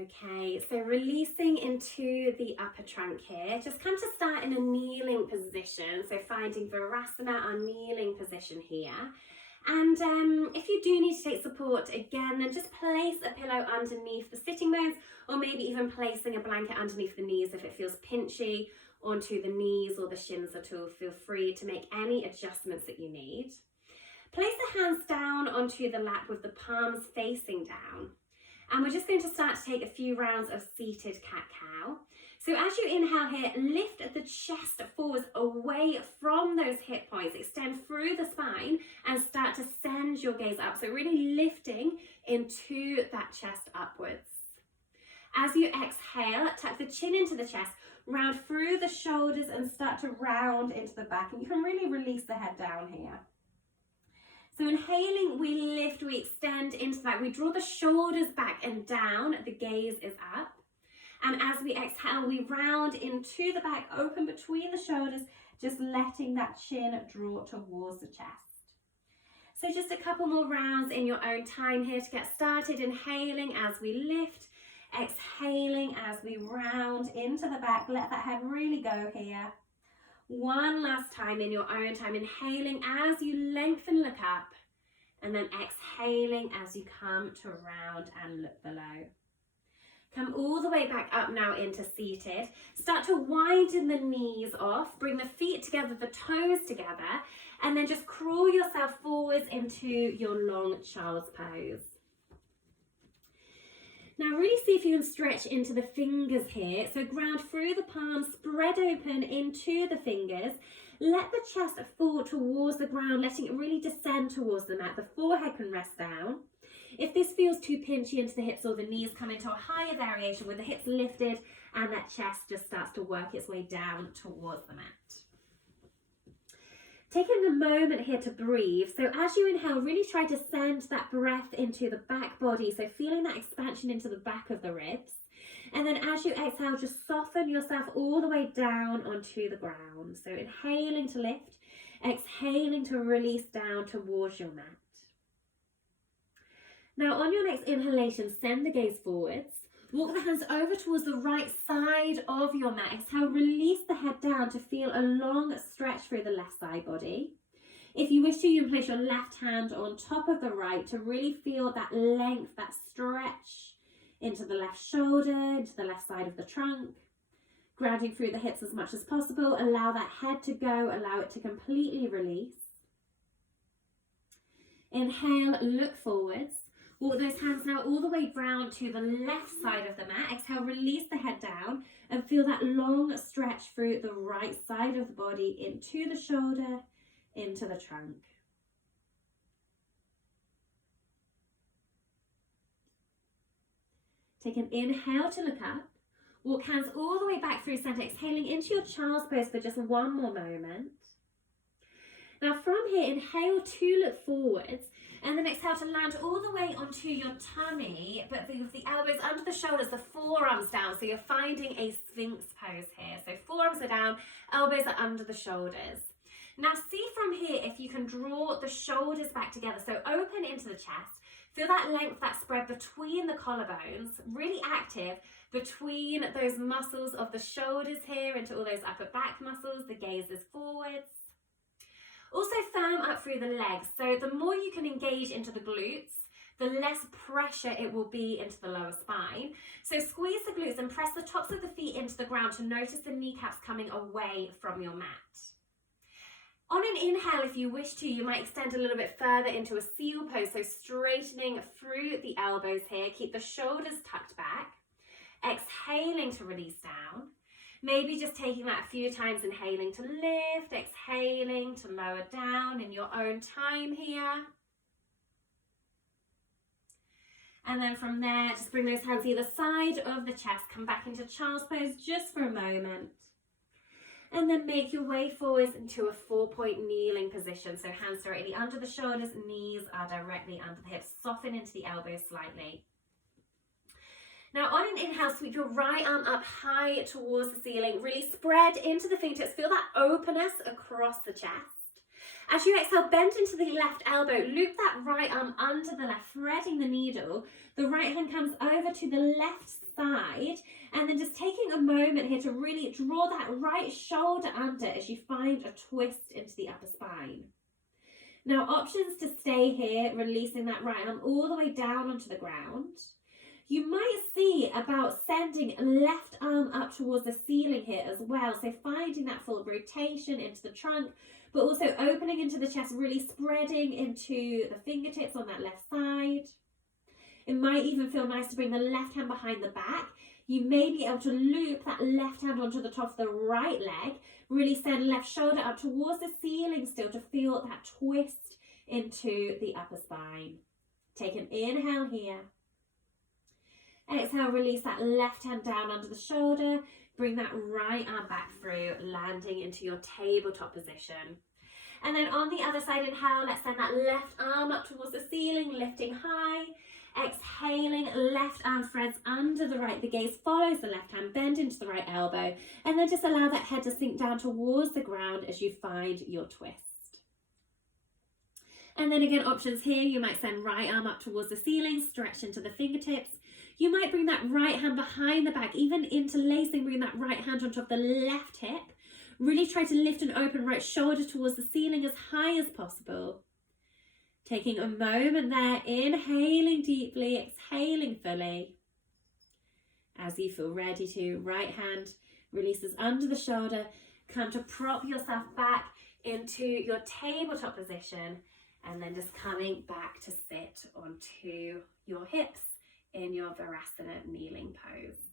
Okay, so releasing into the upper trunk here, just come to start in a kneeling position. So finding Virasana, our kneeling position here. And if you do need to take support, again, then just place a pillow underneath the sitting bones, or maybe even placing a blanket underneath the knees if it feels pinchy onto the knees or the shins at all. Feel free to make any adjustments that you need. Place the hands down onto the lap with the palms facing down. And we're just going to start to take a few rounds of seated cat-cow. So as you inhale here, lift the chest forwards away from those hip points, extend through the spine and start to send your gaze up. So really lifting into that chest upwards. As you exhale, tuck the chin into the chest, round through the shoulders and start to round into the back. And you can really release the head down here. So inhaling, we lift, we extend into the back. We draw the shoulders back and down. The gaze is up. And as we exhale, we round into the back, open between the shoulders, just letting that chin draw towards the chest. So just a couple more rounds in your own time here to get started. Inhaling as we lift, exhaling as we round into the back. Let that head really go here. One last time in your own time, inhaling as you lengthen, look up, and then exhaling as you come to round and look below. Come all the way back up now into seated. Start to widen the knees off, bring the feet together, the toes together, and then just crawl yourself forwards into your long child's pose. Now really see if you can stretch into the fingers here. So ground through the palms, spread open into the fingers. Let the chest fall towards the ground, letting it really descend towards the mat. The forehead can rest down. If this feels too pinchy into the hips or the knees, come into a higher variation with the hips lifted and that chest just starts to work its way down towards the mat. Taking a moment here to breathe. So as you inhale, really try to send that breath into the back body. So feeling that expansion into the back of the ribs. And then as you exhale, just soften yourself all the way down onto the ground. So inhaling to lift, exhaling to release down towards your mat. Now on your next inhalation, send the gaze forwards. Walk the hands over towards the right side of your mat. Exhale, release the head down to feel a long stretch through the left side body. If you wish to, you can place your left hand on top of the right to really feel that length, that stretch into the left shoulder, into the left side of the trunk. Grounding through the hips as much as possible. Allow that head to go, allow it to completely release. Inhale, look forwards. Walk those hands now all the way round to the left side of the mat. Exhale, release the head down and feel that long stretch through the right side of the body into the shoulder, into the trunk. Take an inhale to look up. Walk hands all the way back through center, exhaling into your child's pose for just one more moment. Now from here, inhale to look forwards. And then exhale to land all the way onto your tummy, but with the elbows under the shoulders, the forearms down. So you're finding a Sphinx pose here. So forearms are down, elbows are under the shoulders. Now see from here if you can draw the shoulders back together. So open into the chest. Feel that length, that spread between the collarbones, really active between those muscles of the shoulders here into all those upper back muscles. The gaze is forwards. Also firm up through the legs. So the more you can engage into the glutes, the less pressure it will be into the lower spine. So squeeze the glutes and press the tops of the feet into the ground to notice the kneecaps coming away from your mat. On an inhale, if you wish to, you might extend a little bit further into a seal pose. So straightening through the elbows here. Keep the shoulders tucked back. Exhaling to release down. Maybe just taking that a few times, inhaling to lift, exhaling to lower down in your own time here. And then from there, just bring those hands either side of the chest, come back into child's pose just for a moment. And then make your way forwards into a 4-point kneeling position. So hands directly under the shoulders, knees are directly under the hips. Soften into the elbows slightly. Now on an inhale, sweep your right arm up high towards the ceiling. Really spread into the fingertips. Feel that openness across the chest. As you exhale, bend into the left elbow. Loop that right arm under the left, threading the needle. The right hand comes over to the left side, and then just taking a moment here to really draw that right shoulder under as you find a twist into the upper spine. Now, options to stay here, releasing that right arm all the way down onto the ground. You might see about sending left arm up towards the ceiling here as well. So finding that full rotation into the trunk, but also opening into the chest, really spreading into the fingertips on that left side. It might even feel nice to bring the left hand behind the back. You may be able to loop that left hand onto the top of the right leg. Really send left shoulder up towards the ceiling still to feel that twist into the upper spine. Take an inhale here. Exhale, release that left hand down under the shoulder. Bring that right arm back through, landing into your tabletop position. And then on the other side, inhale, let's send that left arm up towards the ceiling, lifting high. Exhaling, left arm threads under the right, the gaze follows the left hand, bend into the right elbow, and then just allow that head to sink down towards the ground as you find your twist. And then again, options here, you might send right arm up towards the ceiling, stretch into the fingertips. You might bring that right hand behind the back, even interlacing, bring that right hand on top of the left hip. Really try to lift and open right shoulder towards the ceiling as high as possible. Taking a moment there, inhaling deeply, exhaling fully. As you feel ready to, right hand releases under the shoulder. Come to prop yourself back into your tabletop position, and then just coming back to sit onto your hips in your Virasana kneeling pose.